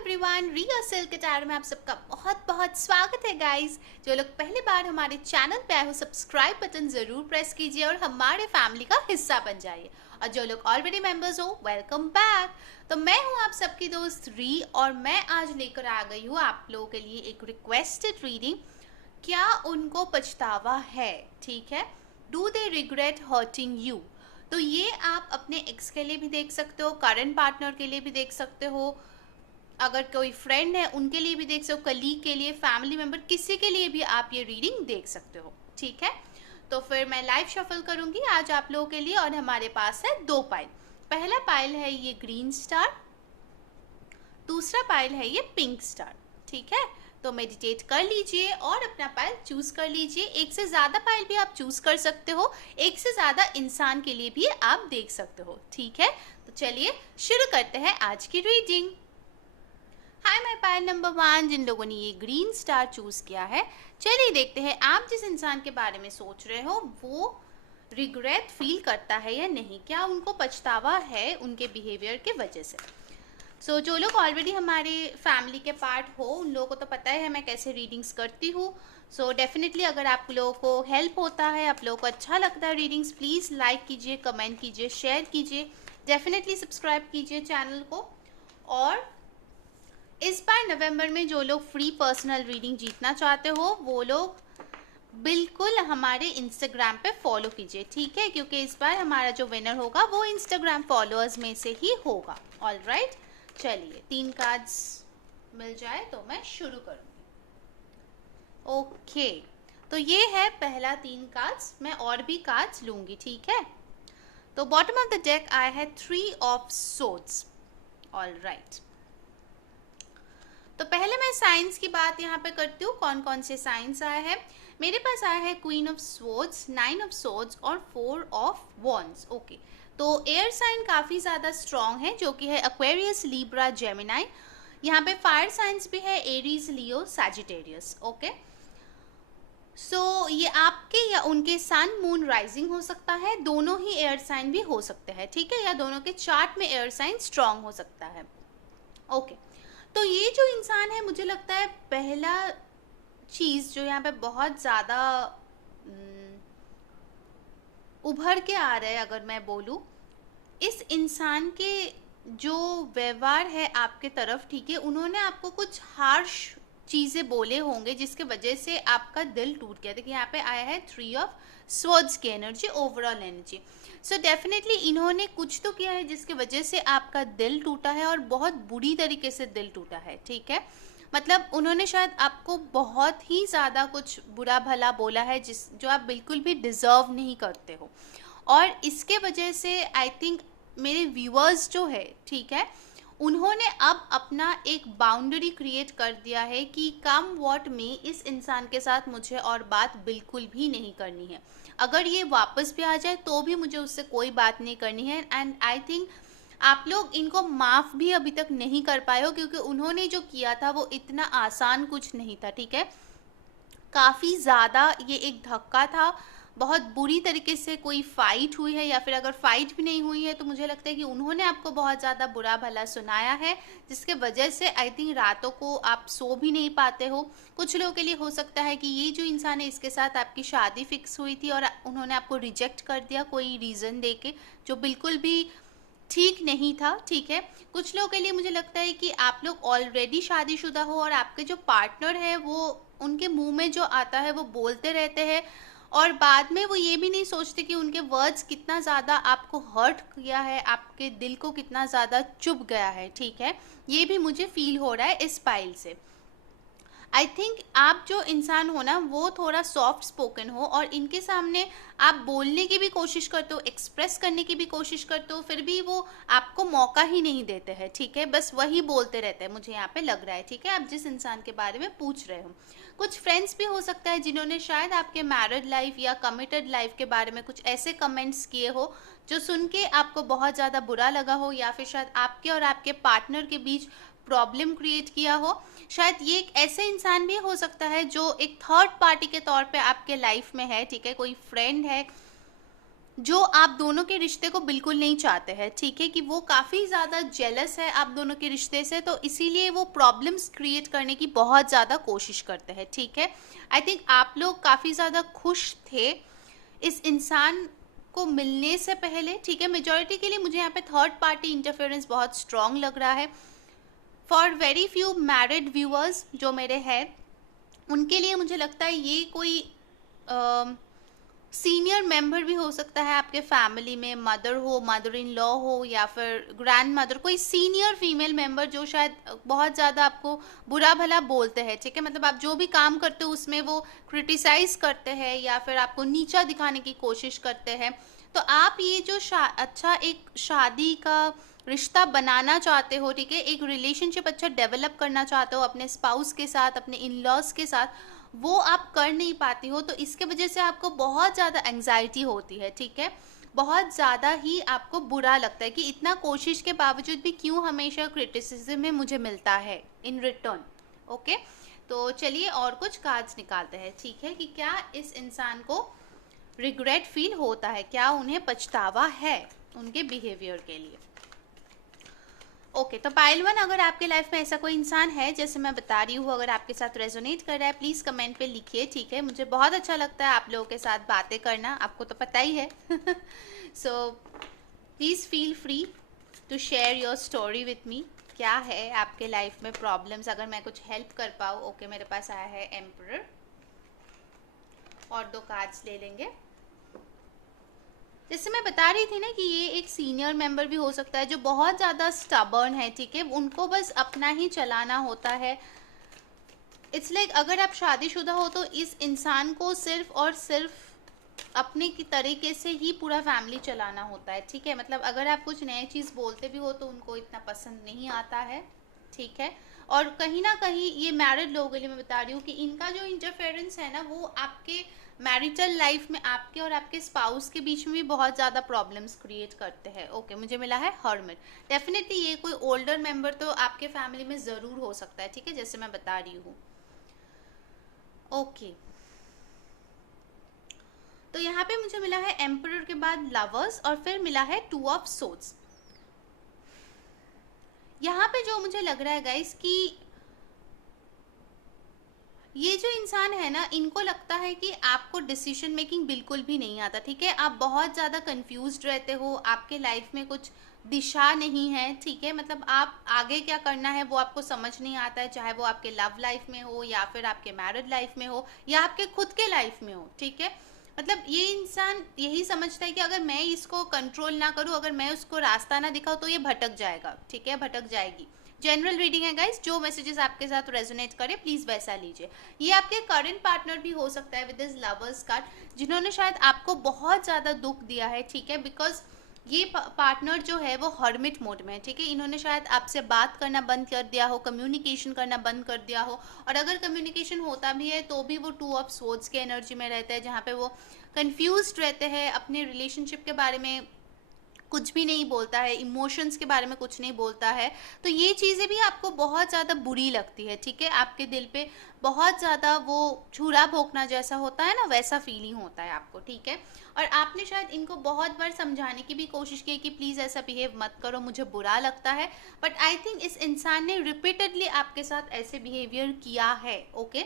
Everyone, रिया silk attire में आप सबका बहुत बहुत स्वागत है गाइस। जो लोग पहली बार हमारे चैनल पे आए हो, सब्सक्राइब बटन जरूर प्रेस कीजिए और हमारे फैमिली का हिस्सा बन जाइए। और जो लोग ऑलरेडी मेंबर्स हो, वेलकम बैक। तो मैं हूं आप सबकी दोस्त री और मैं आज लेकर आ गई हूं आप लोगों के लिए एक रिक्वेस्टेड रीडिंग। क्या उनको पछतावा है? ठीक है, do they regret hurting you. तो ये आप अपने एक्स के लिए भी देख सकते हो, करंट पार्टनर के लिए भी देख सकते हो, अगर कोई फ्रेंड है उनके लिए भी देख सकते हो, कलीग के लिए, फैमिली मेंबर, किसी के लिए भी आप ये रीडिंग देख सकते हो। ठीक है, तो फिर मैं लाइव शफल करूंगी आज आप लोगों के लिए और हमारे पास है दो पाइल। पहला पाइल है ये ग्रीन स्टार, दूसरा पाइल है ये पिंक स्टार। ठीक है, तो मेडिटेट कर लीजिए और अपना पाइल चूज कर लीजिए। एक से ज्यादा पाइल भी आप चूज कर सकते हो, एक से ज्यादा इंसान के लिए भी आप देख सकते हो। ठीक है, तो चलिए शुरू करते हैं आज की reading. Hi my pile number 1, जिन लोगों ने ये ग्रीन स्टार चूज किया है, चलिए देखते हैं आप जिस इंसान के बारे में सोच रहे हो वो रिग्रेट फील करता है या नहीं, क्या उनको पछतावा है उनके बिहेवियर के वजह से। जो लोग ऑलरेडी हमारे फैमिली के पार्ट हो उन लोगों को तो पता है मैं कैसे रीडिंग्स करती हूँ। डेफिनेटली अगर आप लोगों को हेल्प होता है, आप लोगों को अच्छा लगता है रीडिंग्स, प्लीज़ लाइक कीजिए, कमेंट कीजिए, शेयर कीजिए, डेफिनेटली सब्सक्राइब कीजिए चैनल को। और इस बार नवंबर में जो लोग फ्री पर्सनल रीडिंग जीतना चाहते हो वो लोग बिल्कुल हमारे इंस्टाग्राम पे फॉलो कीजिए। ठीक है, क्योंकि इस बार हमारा जो विनर होगा वो इंस्टाग्राम फॉलोअर्स में से ही होगा। ऑलराइट, चलिए 3 कार्ड्स मिल जाए तो मैं शुरू करूंगी। ओके, तो ये है पहला 3 कार्ड्स, मैं और भी कार्ड्स लूंगी। ठीक है, तो बॉटम ऑफ द डेक आया है 3 ऑफ सोर्ड्स। ऑलराइट, तो पहले मैं साइंस की बात यहाँ पे करती हूँ, कौन कौन से साइंस आए हैं। मेरे पास आया है queen of swords, 9 of swords और 4 ऑफ वॉन्ड्स। ओके, तो एयर साइन काफ़ी ज़्यादा स्ट्रॉन्ग है जो कि है एक्वेरियस, लिब्रा, जेमिनाई। यहाँ पे फायर साइंस भी है, एरीज, लियो, सैजिटेरियस। ओके, ये आपके या उनके सन, मून, राइजिंग हो सकता है, दोनों ही एयर साइन भी हो सकते हैं। ठीक है, या दोनों के चार्ट में एयर साइन स्ट्रॉन्ग हो सकता है। ओके, तो ये जो इंसान है, मुझे लगता है पहला चीज़ जो यहाँ पे बहुत ज़्यादा उभर के आ रहा है, अगर मैं बोलूँ, इस इंसान के जो व्यवहार है आपके तरफ, ठीक है, उन्होंने आपको कुछ हार्श चीज़ें बोले होंगे जिसके वजह से आपका दिल टूट गया। देखिए यहाँ पे आया है 3 ऑफ स्वॉर्ड्स की एनर्जी, ओवरऑल एनर्जी। डेफिनेटली इन्होंने कुछ तो किया है जिसकी वजह से आपका दिल टूटा है और बहुत बुरी तरीके से दिल टूटा है। ठीक है, मतलब उन्होंने शायद आपको बहुत ही ज़्यादा कुछ बुरा भला बोला है जो आप बिल्कुल भी डिज़र्व नहीं करते हो। और इसके वजह से आई थिंक मेरे व्यूअर्स जो है, ठीक है, उन्होंने अब अपना एक बाउंड्री क्रिएट कर दिया है कि कम व्हाट में इस इंसान के साथ मुझे और बात बिल्कुल भी नहीं करनी है। अगर ये वापस भी आ जाए तो भी मुझे उससे कोई बात नहीं करनी है। एंड आई थिंक आप लोग इनको माफ़ भी अभी तक नहीं कर पाए हो, क्योंकि उन्होंने जो किया था वो इतना आसान कुछ नहीं था। ठीक है, काफ़ी ज़्यादा ये एक धक्का था, बहुत बुरी तरीके से कोई फाइट हुई है, या फिर अगर फाइट भी नहीं हुई है तो मुझे लगता है कि उन्होंने आपको बहुत ज़्यादा बुरा भला सुनाया है, जिसके वजह से आई थिंक रातों को आप सो भी नहीं पाते हो। कुछ लोगों के लिए हो सकता है कि ये जो इंसान है इसके साथ आपकी शादी फिक्स हुई थी और उन्होंने आपको रिजेक्ट कर दिया कोई रीज़न दे के, जो बिल्कुल भी ठीक नहीं था। ठीक है, कुछ लोगों के लिए मुझे लगता है कि आप लोग ऑलरेडी शादीशुदा हो और आपके जो पार्टनर है वो उनके मुंह में जो आता है वो बोलते रहते हैं और बाद में वो ये भी नहीं सोचते कि उनके वर्ड्स कितना ज़्यादा आपको हर्ट किया है, आपके दिल को कितना ज़्यादा चुभ गया है। ठीक है, ये भी मुझे फील हो रहा है इस पाइल से। आई थिंक आप जो इंसान हो ना वो थोड़ा सॉफ्ट स्पोकन हो और इनके सामने आप बोलने की भी कोशिश करते हो, एक्सप्रेस करने की भी कोशिश करते हो, फिर भी वो आपको मौका ही नहीं देते हैं। ठीक है, बस वही बोलते रहते हैं, मुझे यहाँ पे लग रहा है। ठीक है, आप जिस इंसान के बारे में पूछ रहे हो, कुछ फ्रेंड्स भी हो सकता है जिन्होंने शायद आपके मैरिड लाइफ या कमिटेड लाइफ के बारे में कुछ ऐसे कमेंट्स किए हो जो सुन के आपको बहुत ज़्यादा बुरा लगा हो, या फिर शायद आपके और आपके पार्टनर के बीच प्रॉब्लम क्रिएट किया हो। शायद ये एक ऐसे इंसान भी हो सकता है जो एक थर्ड पार्टी के तौर पे आपके लाइफ में है। ठीक है, कोई फ्रेंड है जो आप दोनों के रिश्ते को बिल्कुल नहीं चाहते हैं, ठीक है, कि वो काफ़ी ज़्यादा जेलस है आप दोनों के रिश्ते से, तो इसीलिए वो प्रॉब्लम्स क्रिएट करने की बहुत ज़्यादा कोशिश करते हैं, ठीक है। आई थिंक आप लोग काफ़ी ज़्यादा खुश थे इस इंसान को मिलने से पहले, ठीक है। मेजॉरिटी के लिए मुझे यहाँ पे थर्ड पार्टी इंटरफेरेंस बहुत स्ट्रांग लग रहा है। For very few married viewers जो मेरे हैं, उनके लिए मुझे लगता है ये कोई सीनियर मेंबर भी हो सकता है आपके फैमिली में, मदर हो, मदर इन लॉ हो, या फिर ग्रैंड मदर, कोई सीनियर फीमेल मेंबर जो शायद बहुत ज़्यादा आपको बुरा भला बोलते हैं, ठीक है। मतलब आप जो भी काम करते हो उसमें वो क्रिटिसाइज करते हैं या फिर आपको नीचा दिखाने की कोशिश करते हैं। तो आप ये जो अच्छा एक शादी का रिश्ता बनाना चाहते हो, ठीक है, एक रिलेशनशिप अच्छा डेवलप करना चाहते हो अपने स्पाउस के साथ, अपने इन लॉज के साथ, वो आप कर नहीं पाती हो, तो इसके वजह से आपको बहुत ज़्यादा एंग्जाइटी होती है, ठीक है। बहुत ज़्यादा ही आपको बुरा लगता है कि इतना कोशिश के बावजूद भी क्यों हमेशा क्रिटिसिज्म में मुझे मिलता है इन रिटर्न। ओके, तो चलिए और कुछ कार्ड्स निकालते हैं, ठीक है, कि क्या इस इंसान को रिग्रेट फील होता है, क्या उन्हें पछतावा है उनके बिहेवियर के लिए। ओके, तो पाइल वन, अगर आपके लाइफ में ऐसा कोई इंसान है जैसे मैं बता रही हूँ, अगर आपके साथ रेजोनेट कर रहा है, प्लीज़ कमेंट पे लिखिए, ठीक है। मुझे बहुत अच्छा लगता है आप लोगों के साथ बातें करना, आपको तो पता ही है। So please feel free to share your story with me. क्या है आपके लाइफ में प्रॉब्लम्स, अगर मैं कुछ हेल्प कर पाऊँ। ओके, मेरे पास आया है एम्परर, और 2 कार्ड्स ले लेंगे। जैसे मैं बता रही थी ना कि ये एक सीनियर मेंबर भी हो सकता है जो बहुत ज़्यादा स्टबर्न है, ठीक है, उनको बस अपना ही चलाना होता है। इट्स लाइक अगर आप शादीशुदा हो तो इस इंसान को सिर्फ और सिर्फ अपने की तरीके से ही पूरा फैमिली चलाना होता है, ठीक है। मतलब अगर आप कुछ नई चीज़ बोलते भी हो तो उनको इतना पसंद नहीं आता है, ठीक है। और कहीं ना कहीं ये मैरिड लोगों के लिए मैं बता रही हूँ कि इनका जो इंटरफेरेंस है ना, वो आपके मैरिटल लाइफ में आपके और आपके स्पाउस के बीच में भी बहुत ज़्यादा प्रॉब्लम्स क्रिएट करते हैं। ओके, मुझे मिला है हर्मिट। डेफिनेटली ये कोई ओल्डर मेंबर तो आपके फैमिली में ज़रूर हो सकता है, ठीक है, जैसे मैं बता रही हूँ। ओके, तो यहाँ पे मुझे मिला है एम्परर के बाद लवर्स, और फिर मिला है 2 ऑफ सोर्ड्स। यहाँ पे जो मुझे लग रहा है गाइस कि ये जो इंसान है ना, इनको लगता है कि आपको डिसीजन मेकिंग बिल्कुल भी नहीं आता, ठीक है। आप बहुत ज़्यादा कंफ्यूज्ड रहते हो, आपके लाइफ में कुछ दिशा नहीं है, ठीक है। मतलब आप आगे क्या करना है वो आपको समझ नहीं आता है, चाहे वो आपके लव लाइफ में हो या फिर आपके मैरिड लाइफ में हो या आपके खुद के लाइफ में हो, ठीक है। मतलब ये इंसान यही समझता है कि अगर मैं इसको कंट्रोल ना करूँ, अगर मैं उसको रास्ता ना दिखाऊँ तो ये भटक जाएगा, ठीक है, भटक जाएगी। जनरल रीडिंग है गाइस, जो मैसेजेस आपके साथ रेजोनेट करे प्लीज वैसा लीजिए। ये आपके करंट पार्टनर भी हो सकता है विद दिस लवर्स कार्ड, जिन्होंने शायद आपको बहुत ज्यादा दुख दिया है, ठीक है। बिकॉज ये पार्टनर जो है वो हर्मिट मोड में है, ठीक है। इन्होंने शायद आपसे बात करना बंद कर दिया हो, कम्युनिकेशन करना बंद कर दिया हो, और अगर कम्युनिकेशन होता भी है तो भी वो 2 ऑफ सोर्ड्स के एनर्जी में रहते हैं, जहाँ पे वो कंफ्यूज्ड रहते हैं, अपने रिलेशनशिप के बारे में कुछ भी नहीं बोलता है, इमोशंस के बारे में कुछ नहीं बोलता है। तो ये चीज़ें भी आपको बहुत ज़्यादा बुरी लगती है, ठीक है। आपके दिल पे बहुत ज़्यादा वो छुरा भोंकना जैसा होता है ना, वैसा फीलिंग होता है आपको, ठीक है। और आपने शायद इनको बहुत बार समझाने की भी कोशिश की कि प्लीज़ ऐसा बिहेव मत करो, मुझे बुरा लगता है, बट आई थिंक इस इंसान ने रिपीटेडली आपके साथ ऐसे बिहेवियर किया है। ओके,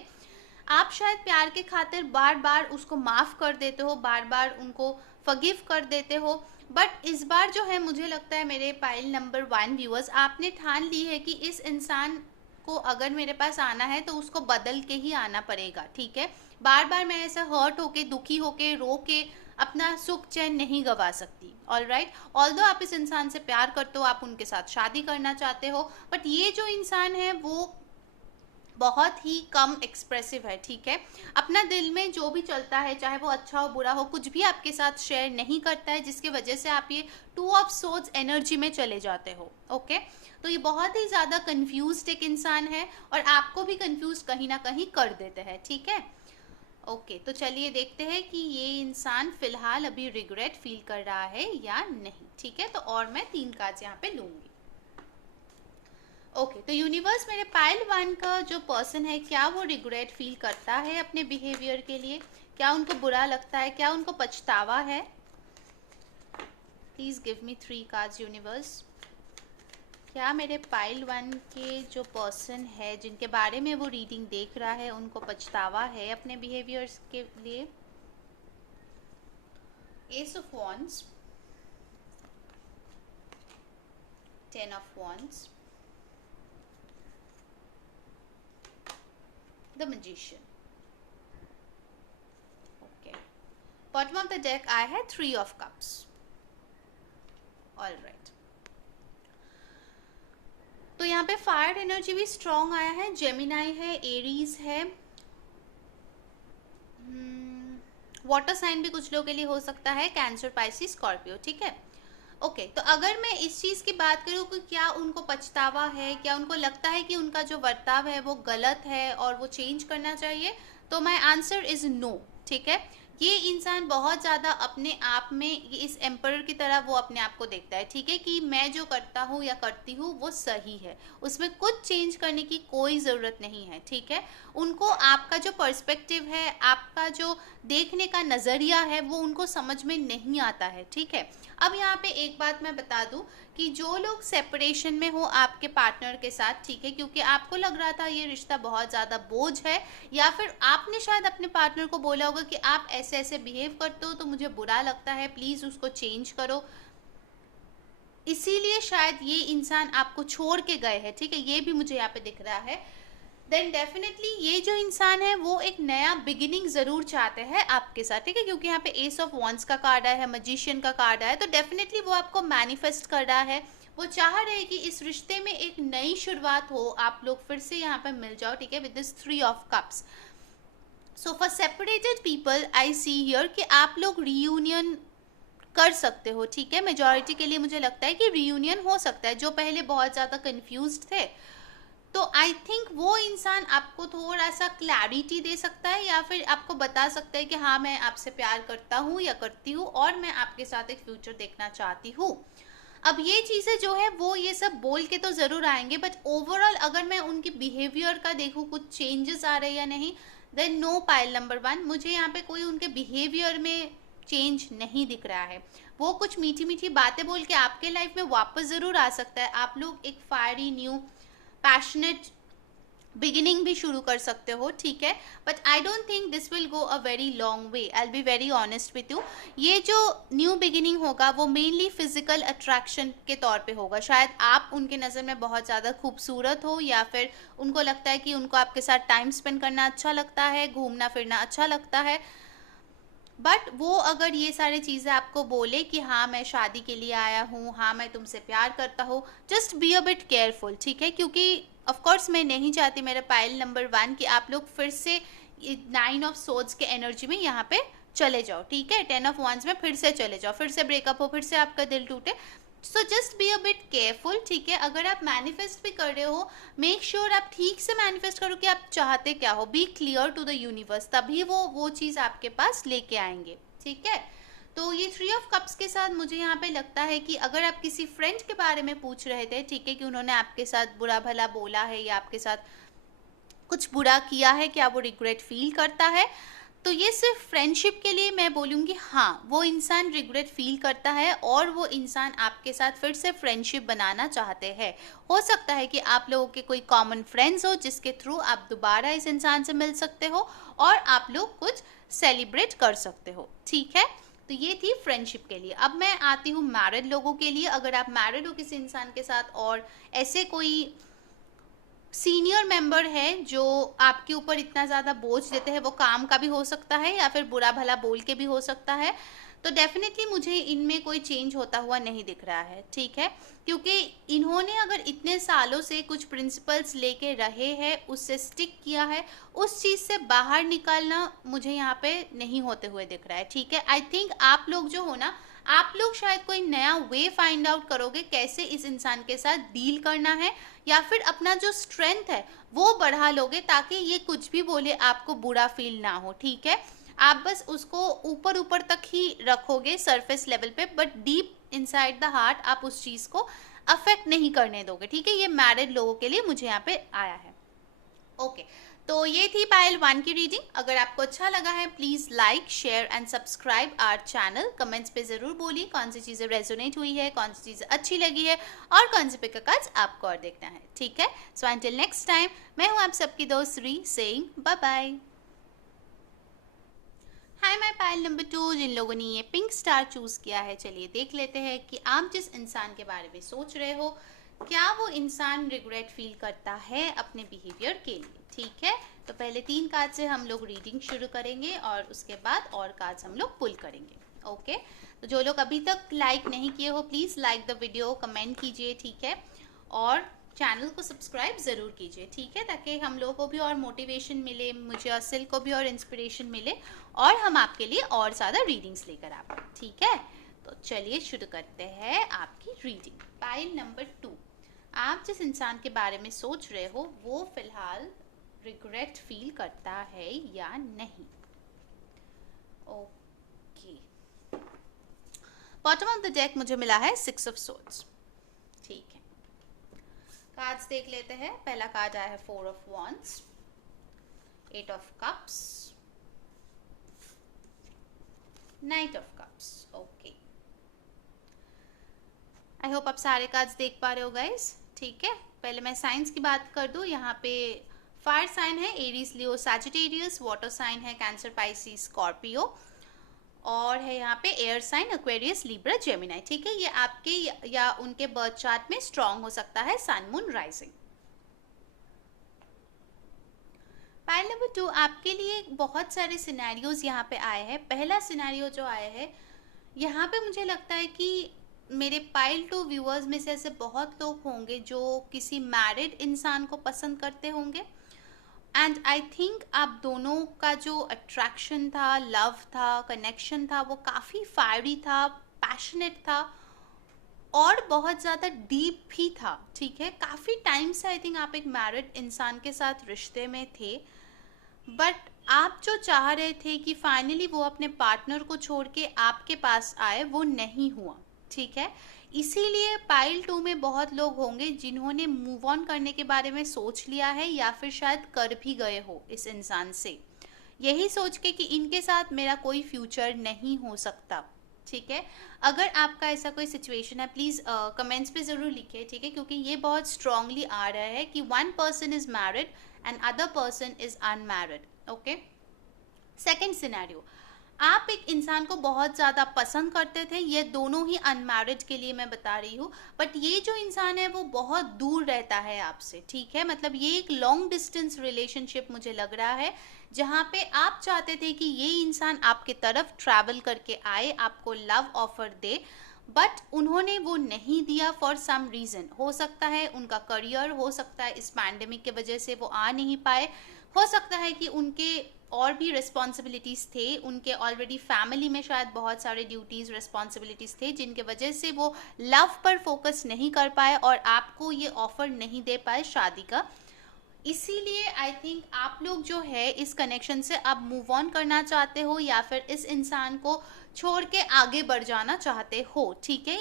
आप शायद प्यार के खातिर बार बार उसको माफ़ कर देते हो, बार बार उनको फगिव कर देते हो, बट इस बार जो है मुझे लगता है मेरे पाइल नंबर 1 व्यूअर्स, आपने ठान ली है कि इस इंसान को अगर मेरे पास आना है तो उसको बदल के ही आना पड़ेगा, ठीक है। बार बार मैं ऐसा हर्ट होके, दुखी होके, रो के अपना सुख चैन नहीं गवा सकती। ऑल राइट, ऑल्दो आप इस इंसान से प्यार करते हो, आप उनके साथ शादी करना चाहते हो, बट ये जो इंसान है वो बहुत ही कम एक्सप्रेसिव है, ठीक है। अपना दिल में जो भी चलता है, चाहे वो अच्छा हो बुरा हो, कुछ भी आपके साथ शेयर नहीं करता है, जिसकी वजह से आप ये 2 ऑफ सोर्ड्स एनर्जी में चले जाते हो। ओके, तो ये बहुत ही ज़्यादा कंफ्यूज्ड एक इंसान है और आपको भी कंफ्यूज कहीं ना कहीं कर देते हैं, ठीक है। ओके, तो चलिए देखते हैं कि ये इंसान फिलहाल अभी रिग्रेट फील कर रहा है या नहीं, ठीक है। तो और मैं 3 कार्ड्स यहाँ पे लूँगी। ओके, तो यूनिवर्स, मेरे पाइल 1 का जो पर्सन है, क्या वो रिग्रेट फील करता है अपने बिहेवियर के लिए, क्या उनको बुरा लगता है, क्या उनको पछतावा है। Please give me 3 cards universe. क्या मेरे पाइल 1 के जो पर्सन है जिनके बारे में वो रीडिंग देख रहा है उनको पछतावा है अपने बिहेवियर्स के लिए? Ace of wands, 10 of wands, the magician. Okay, bottom of the deck आई है 3 ऑफ कप्स। ऑलराइट, तो यहाँ पे फायर एनर्जी भी स्ट्रॉन्ग आया है, जेमिनाई है, एरीज है, वाटर साइन भी कुछ लोगों के लिए हो सकता है, कैंसर, पाइसिस, स्कॉर्पियो। ठीक है, ओके। तो अगर मैं इस चीज़ की बात करूँ कि क्या उनको पछतावा है, क्या उनको लगता है कि उनका जो बर्ताव है वो गलत है और वो चेंज करना चाहिए, तो माय आंसर इज नो। ठीक है, ये इंसान बहुत ज़्यादा अपने आप में, ये इस एम्परर की तरह वो अपने आप को देखता है। ठीक है, कि मैं जो करता हूँ या करती हूँ वो सही है, उसमें कुछ चेंज करने की कोई ज़रूरत नहीं है। ठीक है, उनको आपका जो पर्सपेक्टिव है, आपका जो देखने का नज़रिया है, वो उनको समझ में नहीं आता है। ठीक है, अब यहाँ पे एक बात मैं बता दूं कि जो लोग सेपरेशन में हो आपके पार्टनर के साथ, ठीक है, क्योंकि आपको लग रहा था ये रिश्ता बहुत ज़्यादा बोझ है, या फिर आपने शायद अपने पार्टनर को बोला होगा कि आप ऐसे ऐसे बिहेव करते हो तो मुझे बुरा लगता है, प्लीज़ उसको चेंज करो, इसीलिए शायद ये इंसान आपको छोड़ के गए हैं। ठीक है, ये भी मुझे यहाँ पे दिख रहा है। देन डेफिनेटली ये जो इंसान है वो एक नया बिगिनिंग जरूर चाहते हैं आपके साथ। ठीक है, क्योंकि यहाँ पे एस ऑफ वॉन्ड्स का कार्ड आया है, मैजिशियन का कार्ड आया है, तो डेफिनेटली वो आपको मैनिफेस्ट कर रहा है, वो चाह रहे हैं कि इस रिश्ते में एक नई शुरुआत हो, आप लोग फिर से यहाँ पे मिल जाओ। ठीक है, with this 3 of cups. So for separated people I see here कि आप लोग रीयूनियन कर सकते हो। ठीक है, मेजॉरिटी के लिए मुझे लगता है कि रीयूनियन हो सकता है, जो पहले बहुत ज़्यादा कन्फ्यूज्ड थे, तो आई थिंक वो इंसान आपको थोड़ा सा क्लैरिटी दे सकता है, या फिर आपको बता सकता है कि हाँ मैं आपसे प्यार करता हूँ या करती हूँ और मैं आपके साथ एक फ्यूचर देखना चाहती हूँ। अब ये चीज़ें जो है वो ये सब बोल के तो ज़रूर आएंगे, बट ओवरऑल अगर मैं उनकी बिहेवियर का देखूँ कुछ चेंजेस आ रहे हैं या नहीं, देन नो पाइल नंबर 1, मुझे यहाँ पे कोई उनके बिहेवियर में चेंज नहीं दिख रहा है। वो कुछ मीठी मीठी बातें बोल के आपके लाइफ में वापस ज़रूर आ सकता है, आप लोग एक फायरी न्यू पैशनेट बिगिनिंग भी शुरू कर सकते हो। ठीक है, but I don't think this will go a very long way, I will be very honest with you. ये जो न्यू बिगिनिंग होगा वो मेनली फिजिकल अट्रैक्शन के तौर पे होगा, शायद आप उनके नज़र में बहुत ज़्यादा खूबसूरत हो, या फिर उनको लगता है कि उनको आपके साथ टाइम स्पेंड करना अच्छा लगता है, घूमना फिरना अच्छा लगता है, बट वो अगर ये सारी चीज़ें आपको बोले कि हाँ मैं शादी के लिए आया हूँ, हाँ मैं तुमसे प्यार करता हूँ, just be a bit careful. ठीक है, क्योंकि ऑफ कोर्स मैं नहीं चाहती मेरे पाइल नंबर 1 कि आप लोग फिर से 9 ऑफ सोर्ड्स के एनर्जी में यहाँ पे चले जाओ। ठीक है, 10 ऑफ वंस में फिर से चले जाओ, फिर से ब्रेकअप हो, फिर से आपका दिल टूटे। So just be a bit careful. ठीक है, अगर आप मैनिफेस्ट भी कर रहे हो, मेक श्योर आप ठीक से मैनिफेस्ट करो कि आप चाहते क्या हो, be clear to the universe, तभी वो चीज़ आपके पास लेके आएंगे। ठीक है, तो ये 3 ऑफ कप्स के साथ मुझे यहाँ पे लगता है कि अगर आप किसी फ्रेंड के बारे में पूछ रहे थे, ठीक है, कि उन्होंने आपके साथ बुरा भला बोला है या आपके साथ कुछ बुरा किया है, क्या वो रिग्रेट फील करता है, तो ये सिर्फ फ्रेंडशिप के लिए मैं बोलूँगी हाँ, वो इंसान रिग्रेट फील करता है और वो इंसान आपके साथ फिर से फ्रेंडशिप बनाना चाहते हैं। हो सकता है कि आप लोगों के कोई कॉमन फ्रेंड्स हो जिसके थ्रू आप दोबारा इस इंसान से मिल सकते हो और आप लोग कुछ सेलिब्रेट कर सकते हो। ठीक है, तो ये थी फ्रेंडशिप के लिए। अब मैं आती हूँ मैरिड लोगों के लिए। अगर आप मैरिड हो किसी इंसान के साथ और ऐसे कोई सीनियर मेंबर है जो आपके ऊपर इतना ज़्यादा बोझ देते हैं, वो काम का भी हो सकता है या फिर बुरा भला बोल के भी हो सकता है, तो डेफिनेटली मुझे इनमें कोई चेंज होता हुआ नहीं दिख रहा है। ठीक है, क्योंकि इन्होंने अगर इतने सालों से कुछ प्रिंसिपल्स लेके रहे हैं, उससे स्टिक किया है, उस चीज़ से बाहर निकलना मुझे यहाँ पे नहीं होते हुए दिख रहा है। ठीक है, आई थिंक आप लोग जो हो ना, आप लोग शायद कोई नया वे फाइंड आउट करोगे कैसे इस इंसान के साथ डील करना है, या फिर अपना जो स्ट्रेंथ है वो बढ़ा लोगे ताकि ये कुछ भी बोले आपको बुरा फील ना हो। ठीक है, आप बस उसको ऊपर ऊपर तक ही रखोगे सरफेस लेवल पे, but deep inside the heart आप उस चीज़ को अफेक्ट नहीं करने दोगे। ठीक है, ये मैरिड लोगों के लिए मुझे यहाँ पे आया है। ओके, तो ये थी पायल 1 की रीडिंग। अगर आपको अच्छा लगा है please like share and subscribe our channel. Comments पे ज़रूर बोलिए कौन सी चीज़ें रेजोनेट हुई है, कौन सी चीज़ें अच्छी लगी है और कौन से पिक कार्ड्स आपको और देखना है, ठीक है। सो अंटिल नेक्स्ट टाइम, मैं हूँ आप सबकी दोस्त री saying bye bye. Hi my pile number 2, जिन लोगों ने ये पिंक स्टार चूज किया है, चलिए देख लेते हैं कि आप जिस इंसान के बारे में सोच रहे हो क्या वो इंसान रिग्रेट फील करता है अपने बिहेवियर के लिए, ठीक है। तो पहले 3 कार्ड से हम लोग रीडिंग शुरू करेंगे और उसके बाद और कार्ड्स हम लोग पुल करेंगे, ओके। तो जो लोग अभी तक लाइक नहीं किए हो please like the video, comment कीजिए, ठीक है, और चैनल को सब्सक्राइब ज़रूर कीजिए, ठीक है, ताकि हम लोगों को भी और मोटिवेशन मिले, मुझे असिल को भी और इंस्पिरेशन मिले और हम आपके लिए और ज़्यादा रीडिंग्स लेकर आए, ठीक है। तो चलिए शुरू करते हैं आपकी रीडिंग। पाइल नंबर 2, आप जिस इंसान के बारे में सोच रहे हो वो फिलहाल रिग्रेट फील करता है या नहीं, okay. Bottom of the deck मुझे मिला है 6 ऑफ सोर्ड्स, ठीक है। कार्ड्स देख लेते हैं। पहला कार्ड आया है 4 of wands, 8 of cups, night of cups, okay. I hope आप सारे कार्ड्स देख पा रहे हो गाइस, ठीक है। पहले मैं साइंस की बात कर दूं। यहाँ पे फायर साइन है Aries Leo Sagittarius, water sign है कैंसर पाइसिस स्कॉर्पियो, और है यहाँ पे air sign Aquarius Libra Gemini, ठीक है। ये आपके या उनके बर्थ चार्ट में स्ट्रांग हो सकता है sun moon rising. Pile number 2, आपके लिए बहुत सारे सिनेरियोज यहाँ पे आए हैं। पहला सिनेरियो जो आया है यहाँ पे मुझे लगता है कि मेरे पाइल 2 व्यूअर्स में से ऐसे बहुत लोग होंगे जो किसी मैरिड इंसान को पसंद करते होंगे, एंड आई थिंक आप दोनों का जो अट्रैक्शन था, लव था, कनेक्शन था, वो काफ़ी फायरी था, पैशनेट था और बहुत ज़्यादा डीप भी था, ठीक है। काफ़ी टाइम से आई थिंक आप एक मैरिड इंसान के साथ रिश्ते में थे, बट आप जो चाह रहे थे कि फाइनली वो अपने पार्टनर को छोड़ के आपके पास आए, वो नहीं हुआ, ठीक है। इसीलिए पाइल 2 में बहुत लोग होंगे जिन्होंने मूव ऑन करने के बारे में सोच लिया है या फिर शायद कर भी गए हो इस इंसान से, यही सोच के कि इनके साथ मेरा कोई फ्यूचर नहीं हो सकता, ठीक है। अगर आपका ऐसा कोई सिचुएशन है प्लीज़ कमेंट्स पे ज़रूर लिखिए, ठीक है, क्योंकि ये बहुत स्ट्रांगली आ रहा है कि 1 person is married and other person is unmarried, okay. Second scenario, आप एक इंसान को बहुत ज़्यादा पसंद करते थे, ये दोनों ही अनमैरिड के लिए मैं बता रही हूँ, बट ये जो इंसान है वो बहुत दूर रहता है आपसे, ठीक है। मतलब ये एक लॉन्ग डिस्टेंस रिलेशनशिप मुझे लग रहा है, जहाँ पे आप चाहते थे कि ये इंसान आपके तरफ ट्रैवल करके आए, आपको लव ऑफर दे, बट उन्होंने वो नहीं दिया फॉर सम रीज़न। हो सकता है उनका करियर, हो सकता है इस पैंडेमिक के वजह से वो आ नहीं पाए, हो सकता है कि उनके और भी रिस्पॉन्सिबिलिटीज़ थे, उनके ऑलरेडी फैमिली में शायद बहुत सारे ड्यूटीज़ रिस्पॉन्सिबिलिटीज़ थे जिनके वजह से वो लव पर फोकस नहीं कर पाए और आपको ये ऑफर नहीं दे पाए शादी का। इसीलिए आई थिंक आप लोग जो है इस कनेक्शन से अब मूव ऑन करना चाहते हो या फिर इस इंसान को छोड़ के आगे बढ़ जाना चाहते हो, ठीक है,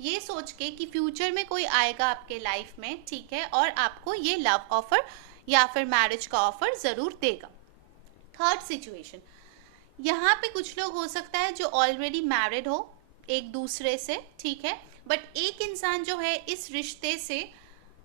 ये सोच के कि फ्यूचर में कोई आएगा आपके लाइफ में, ठीक है, और आपको ये लव ऑफर या फिर मैरिज का ऑफर ज़रूर देगा। थर्ड सिचुएशन, यहाँ पे कुछ लोग हो सकता है जो ऑलरेडी मैरिड हो एक दूसरे से, ठीक है, बट एक इंसान जो है इस रिश्ते से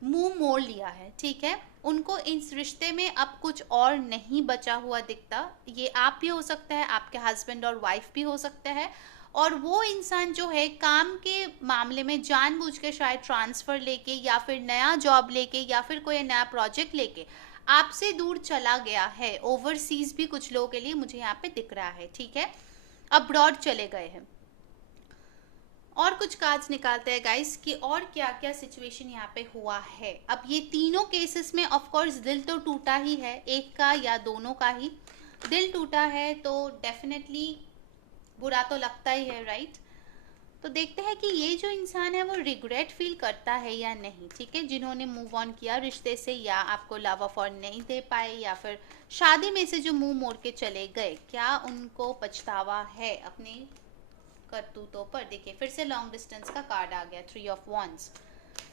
मुंह मोड़ लिया है, ठीक है, उनको इस रिश्ते में अब कुछ और नहीं बचा हुआ दिखता। ये आप भी हो सकता है, आपके हस्बैंड और वाइफ भी हो सकता है, और वो इंसान जो है काम के मामले में जानबूझ के शायद ट्रांसफ़र लेके या फिर नया जॉब लेके या फिर कोई नया प्रोजेक्ट लेके आपसे दूर चला गया है। ओवरसीज भी कुछ लोगों के लिए मुझे यहाँ पे दिख रहा है, ठीक है, अब्रॉड चले गए हैं। और कुछ कार्ड्स निकालते हैं गाइस कि और क्या क्या सिचुएशन यहाँ पे हुआ है। अब ये तीनों केसेस में ऑफ कोर्स दिल तो टूटा ही है, एक का या दोनों का ही दिल टूटा है, तो डेफिनेटली बुरा तो लगता ही है, राइट। तो देखते हैं कि ये जो इंसान है वो रिग्रेट फील करता है या नहीं, ठीक है, जिन्होंने मूव ऑन किया रिश्ते से या आपको लव ऑफर नहीं दे पाए या फिर शादी में से जो मुंह मोड़ के चले गए, क्या उनको पछतावा है अपने करतूतों पर। देखिए फिर से लॉन्ग डिस्टेंस का कार्ड आ गया, 3 ऑफ वॉन्ड्स,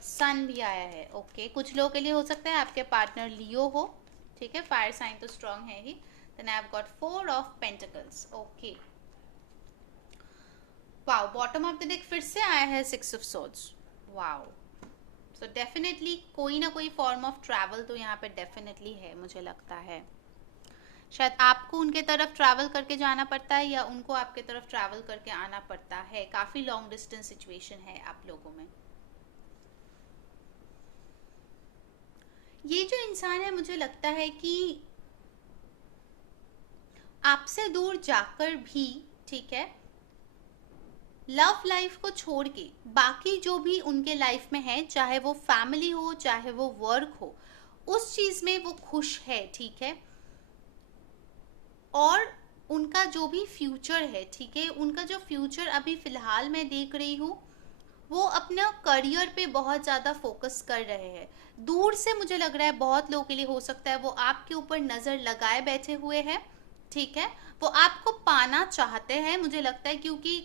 सन भी आया है, ओके। कुछ लोगों के लिए हो सकता है आपके पार्टनर लियो हो, ठीक है, फायर साइन तो स्ट्रांग है ही। Then I have got 4 of pentacles. Okay, wow, bottom of the deck फिर से आया है 6 of swords. Wow, so definitely कोई ना कोई फॉर्म ऑफ ट्रैवल तो यहाँ पे डेफिनेटली है, मुझे लगता है। शायद आपको उनके तरफ ट्रैवल करके जाना पड़ता है या उनको आपके तरफ ट्रैवल करके आना पड़ता है। काफी लॉन्ग डिस्टेंस सिचुएशन है आप लोगों में। ये जो इंसान है, मुझे लगता है कि आपसे दूर जाकर भी, ठीक है, लव लाइफ को छोड़ के बाकी जो भी उनके लाइफ में है, चाहे वो फैमिली हो चाहे वो वर्क हो, उस चीज में वो खुश है, ठीक है। और उनका जो भी फ्यूचर है, ठीक है, उनका जो फ्यूचर अभी फिलहाल मैं देख रही हूँ, वो अपना करियर पे बहुत ज़्यादा फोकस कर रहे हैं। दूर से मुझे लग रहा है बहुत लोगों के लिए हो सकता है वो आपके ऊपर नज़र लगाए बैठे हुए हैं, ठीक है। वो आपको पाना चाहते हैं, मुझे लगता है, क्योंकि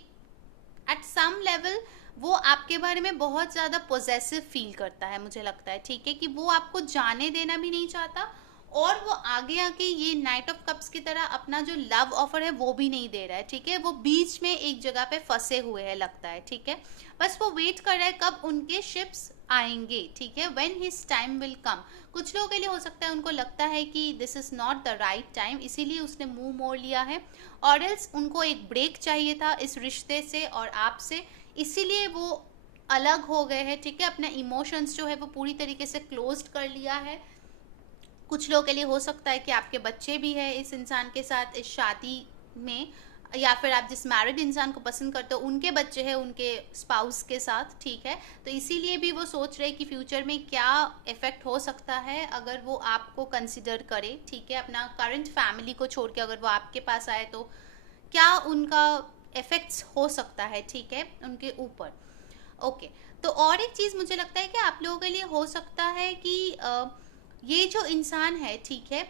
एट सम लेवल वो आपके बारे में बहुत ज़्यादा पोजेसिव फील करता है, मुझे लगता है, ठीक है, कि वो आपको जाने देना भी नहीं चाहता और वो आगे आके ये नाइट ऑफ कप्स की तरह अपना जो लव ऑफर है वो भी नहीं दे रहा है, ठीक है। वो बीच में एक जगह पे फंसे हुए हैं, लगता है, ठीक है। बस वो वेट कर रहा है कब उनके शिप्स आएंगे, ठीक है, when his time will come. कुछ लोगों के लिए हो सकता है उनको लगता है कि this is not the right time, इसीलिए उसने मुंह मोड़ लिया है, और एल्स उनको एक ब्रेक चाहिए था इस रिश्ते से और आपसे, इसीलिए वो अलग हो गए हैं, ठीक है। अपने इमोशंस जो है वो पूरी तरीके से क्लोज्ड कर लिया है। कुछ लोगों के लिए हो सकता है कि आपके बच्चे भी है इस इंसान के साथ इस शादी में, या फिर आप जिस मैरिड इंसान को पसंद करते हो उनके बच्चे हैं उनके स्पाउस के साथ, ठीक है। तो इसीलिए भी वो सोच रहे हैं कि फ्यूचर में क्या इफेक्ट हो सकता है अगर वो आपको कंसिडर करे, ठीक है। अपना करंट फैमिली को छोड़ के अगर वो आपके पास आए तो क्या उनका इफेक्ट्स हो सकता है, ठीक है, उनके ऊपर। ओके, तो और एक चीज़ मुझे लगता है कि आप लोगों के लिए हो सकता है कि ये जो इंसान है, ठीक है,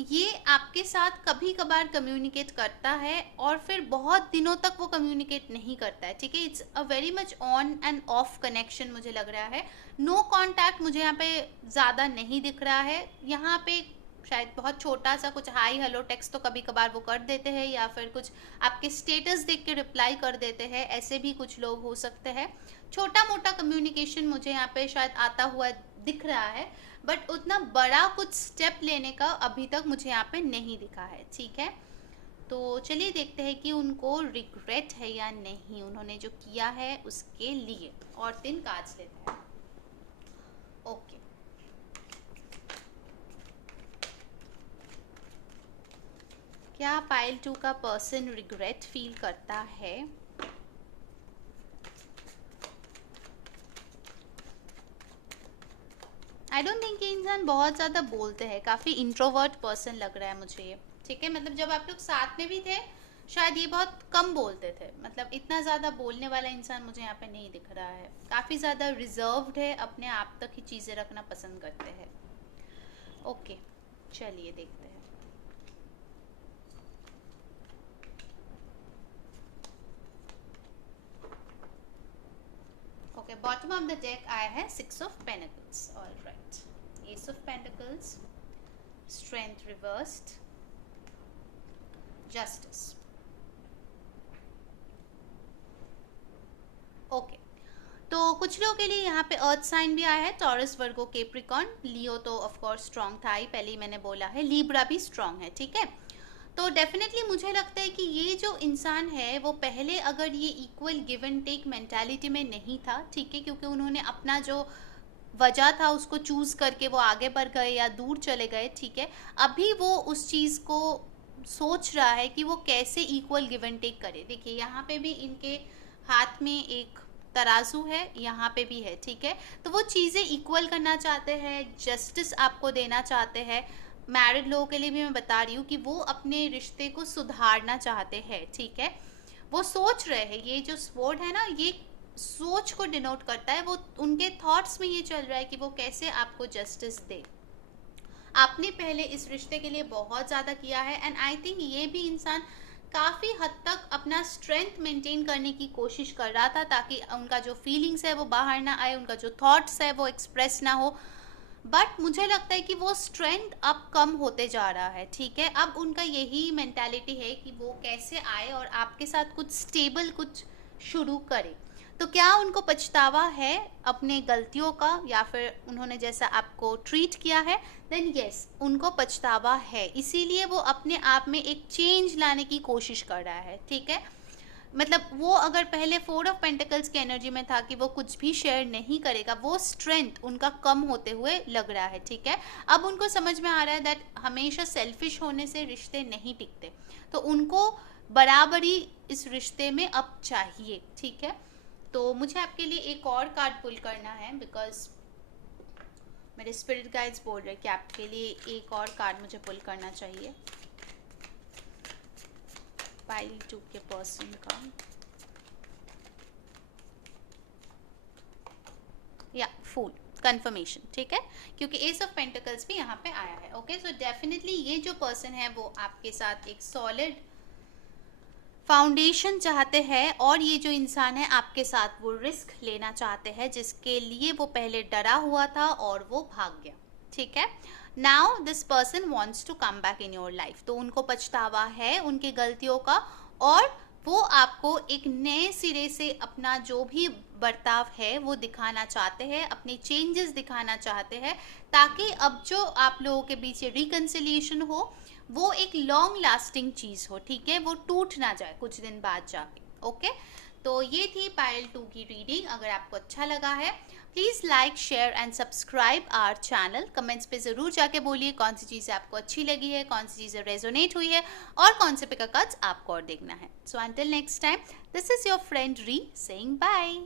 ये आपके साथ कभी कभार कम्युनिकेट करता है और फिर बहुत दिनों तक वो कम्युनिकेट नहीं करता है, ठीक है। It's a very much on end of connection मुझे लग रहा है। नो कांटेक्ट मुझे यहाँ पे ज़्यादा नहीं दिख रहा है। यहाँ पे शायद बहुत छोटा सा कुछ हाई हेलो टेक्स्ट तो कभी कभार वो कर देते हैं, या फिर कुछ आपके स्टेटस देख के रिप्लाई कर देते हैं, ऐसे भी कुछ लोग हो सकते हैं। छोटा मोटा कम्युनिकेशन मुझे यहाँ पे शायद आता हुआ दिख रहा है, बट उतना बड़ा कुछ स्टेप लेने का अभी तक मुझे यहाँ पे नहीं दिखा है, ठीक है। तो चलिए देखते हैं कि उनको रिग्रेट है या नहीं उन्होंने जो किया है उसके लिए। और 3 कार्ड्स लेते हैं। ओके, क्या पाइल 2 का पर्सन रिग्रेट फील करता है? आई डोंट थिंक ये इंसान बहुत ज़्यादा बोलते हैं, काफ़ी इंट्रोवर्ट पर्सन लग रहा है मुझे ये, ठीक है। मतलब जब आप लोग साथ में भी थे शायद ये बहुत कम बोलते थे, मतलब इतना ज़्यादा बोलने वाला इंसान मुझे यहाँ पे नहीं दिख रहा है। काफ़ी ज़्यादा रिजर्व्ड है, अपने आप तक ही चीज़ें रखना पसंद करते हैं। ओके, चलिए देखते हैं। Okay, bottom of the deck आया है 6 of pentacles. Alright, S of pentacles, strength reversed, justice. Okay, तो कुछ लोगों के लिए यहाँ पे अर्थ साइन भी आया है, टॉरस, वर्गो, कैप्रिकॉर्न। लियो तो ऑफ कोर्स स्ट्रांग था ही, पहले ही मैंने बोला है। लीब्रा भी स्ट्रांग है, ठीक है। तो डेफिनेटली मुझे लगता है कि ये जो इंसान है वो पहले अगर ये equal give and take mentality में नहीं था, ठीक है, क्योंकि उन्होंने अपना जो वजह था उसको चूज करके वो आगे बढ़ गए या दूर चले गए, ठीक है। अभी वो उस चीज़ को सोच रहा है कि वो कैसे इक्वल गिव एंड टेक करे। देखिए यहाँ पे भी इनके हाथ में एक तराजू है, यहाँ पे भी है, ठीक है। तो वो चीज़ें इक्वल करना चाहते हैं, जस्टिस आपको देना चाहते हैं। मैरिड लोगों के लिए भी मैं बता रही हूँ कि वो अपने रिश्ते को सुधारना चाहते हैं, ठीक है। वो सोच रहे हैं, ये जो स्वॉर्ड है ना, ये सोच को डिनोट करता है। वो उनके थॉट्स में ये चल रहा है कि वो कैसे आपको जस्टिस दे। आपने पहले इस रिश्ते के लिए बहुत ज़्यादा किया है, एंड आई थिंक ये भी इंसान काफ़ी हद तक अपना स्ट्रेंथ मेंटेन करने की कोशिश कर रहा था, ताकि उनका जो फीलिंग्स है वो बाहर ना आए, उनका जो थॉट्स है वो एक्सप्रेस ना हो। बट मुझे लगता है कि वो स्ट्रेंथ अब कम होते जा रहा है, ठीक है। अब उनका यही मेंटालिटी है कि वो कैसे आए और आपके साथ कुछ स्टेबल कुछ शुरू करे। तो क्या उनको पछतावा है अपने गलतियों का, या फिर उन्होंने जैसा आपको ट्रीट किया है, देन यस उनको पछतावा है, इसीलिए वो अपने आप में एक चेंज लाने की कोशिश कर रहा है, ठीक है। मतलब वो अगर पहले 4 ऑफ पेंटिकल्स की एनर्जी में था कि वो कुछ भी शेयर नहीं करेगा, वो स्ट्रेंथ उनका कम होते हुए लग रहा है, ठीक है। अब उनको समझ में आ रहा है दैट हमेशा सेल्फिश होने से रिश्ते नहीं टिकते, तो उनको बराबरी इस रिश्ते में अब चाहिए, ठीक है। तो मुझे आपके लिए एक और कार्ड पुल करना है, बिकॉज मेरे स्पिरिट गाइड्स बोल रहे हैं कि आपके लिए एक और कार्ड मुझे पुल करना चाहिए। पाइल 2 के पर्सन का या फूल कंफर्मेशन, ठीक है, क्योंकि एस ऑफ पेंटिकल्स भी यहाँ पे आया है। ओके, सो डेफिनेटली ये जो पर्सन है वो आपके साथ एक सॉलिड फाउंडेशन चाहते हैं, और ये जो इंसान है आपके साथ वो रिस्क लेना चाहते हैं जिसके लिए वो पहले डरा हुआ था और वो भाग गया, ठीक है। Now this person wants to come back in your life, तो उनको पछतावा है उनकी गलतियों का, और वो आपको एक नए सिरे से अपना जो भी बर्ताव है वो दिखाना चाहते हैं, अपने चेंजेस दिखाना चाहते हैं, ताकि अब जो आप लोगों के बीच ये रिकन्सिलिएशन हो वो एक लॉन्ग लास्टिंग चीज हो, ठीक है, वो टूट ना जाए कुछ दिन बाद जाके। ओके, तो ये थी पायल 2 की रीडिंग। अगर आपको अच्छा लगा है please like share and subscribe our channel. Comments पे जरूर जाके बोलिए कौन सी चीजें आपको अच्छी लगी है, कौन सी चीजें रेजोनेट हुई है, और कौन से पिक कार्ड्स आपको और देखना है। So until next time, this is your friend री सेइंग बाय।